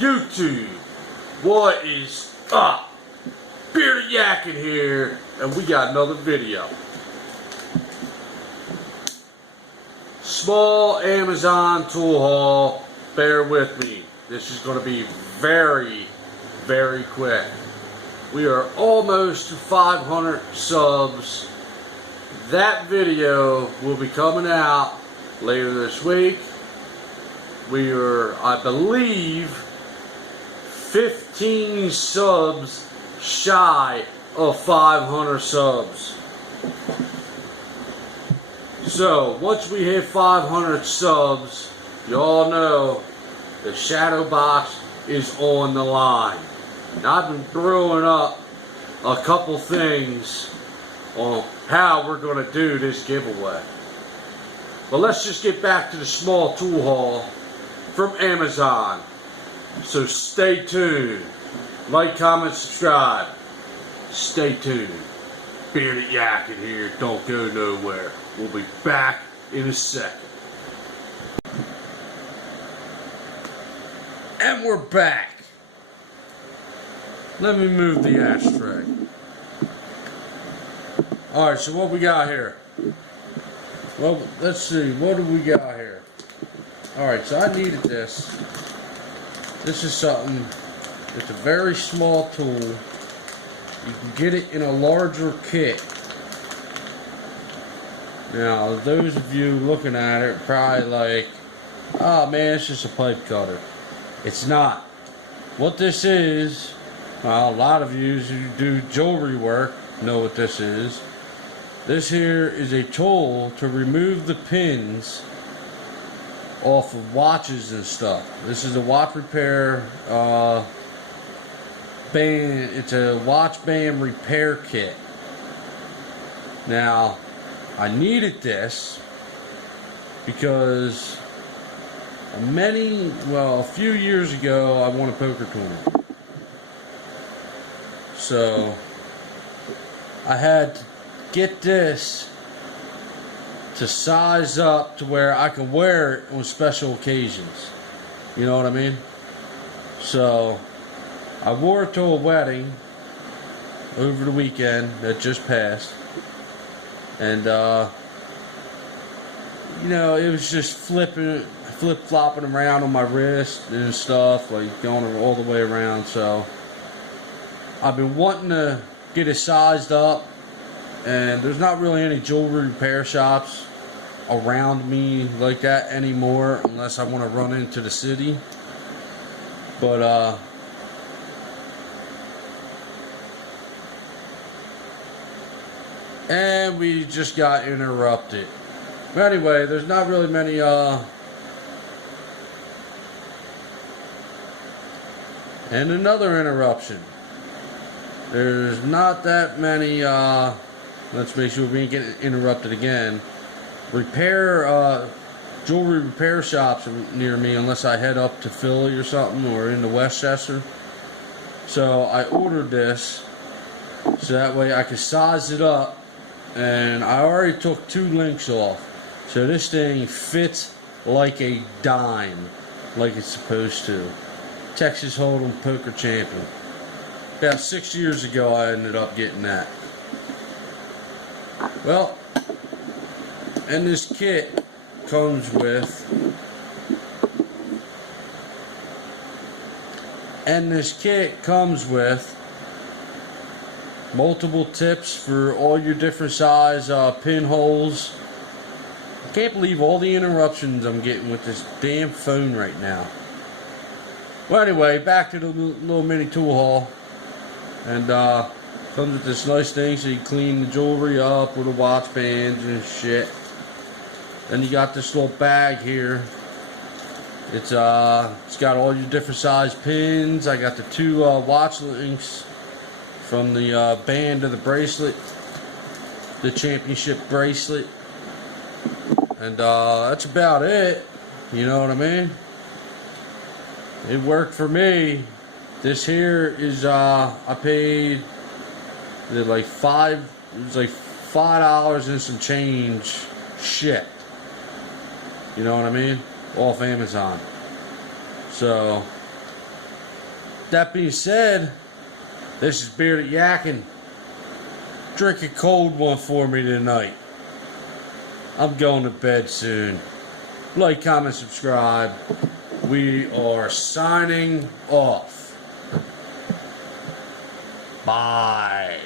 YouTube, what is up? Bearded Yakking here, and we got another video. Small Amazon tool haul. Bear with me. This is going to be very, very quick. We are almost to 500 subs. That video will be coming out later this week. We are, I believe, 15 subs shy of 500 subs. So, once we hit 500 subs, you all know the shadow box is on the line. Now, I've been throwing up a couple things on how we're going to do this giveaway. But let's just get back to the small tool haul from Amazon. So stay tuned. Like, comment, subscribe. Stay tuned. Bearded Yakking here. Don't go nowhere. We'll be back in a second. And we're back. Let me move the ashtray. Alright, so what we got here? Well, let's see. What do we got here? Alright, so I needed this. This is something. It's a very small tool. You can get it in a larger kit. Now, those of you looking at it probably like, oh man, it's just a pipe cutter. It's not. What this is, well, a lot of you who do jewelry work know what this is. This here is a tool to remove the pins off of watches and stuff. This is a watch repair band. It's a watch band repair kit. Now, I needed this because a few years ago I won a poker tournament. So I had to get this to size up to where I can wear it on special occasions. You know what I mean? So I wore it to a wedding over the weekend that just passed. And you know, it was just flip-flopping around on my wrist and stuff, like going all the way around. So I've been wanting to get it sized up, and there's not really any jewelry repair shops around me like that anymore, unless I want to run into the city. But and we just got interrupted. But anyway, there's not really many and another interruption. There's not that many let's make sure we ain't getting interrupted again. Jewelry repair shops near me, unless I head up to Philly or something, or into Westchester. So I ordered this so that way I could size it up. And I already took 2 links off. So this thing fits like a dime, like it's supposed to. Texas Hold'em Poker Champion. About 6 years ago I ended up getting that. Well, and this kit comes with multiple tips for all your different size pinholes. I can't believe all the interruptions I'm getting with this damn phone right now. Well, anyway, back to the little mini tool haul. And comes with this nice thing so you clean the jewelry up with the watch bands and shit. Then you got this little bag here. It's got all your different size pins. I got the 2 watch links from the band to the bracelet, the championship bracelet, and that's about it. You know what I mean? It worked for me. This here is I paid like $5 and some change shipped. You know what I mean? Off Amazon. So that being said, this is Bearded Yakking. Drink a cold one for me tonight. I'm going to bed soon. Like, comment, subscribe. We are signing off. Bye.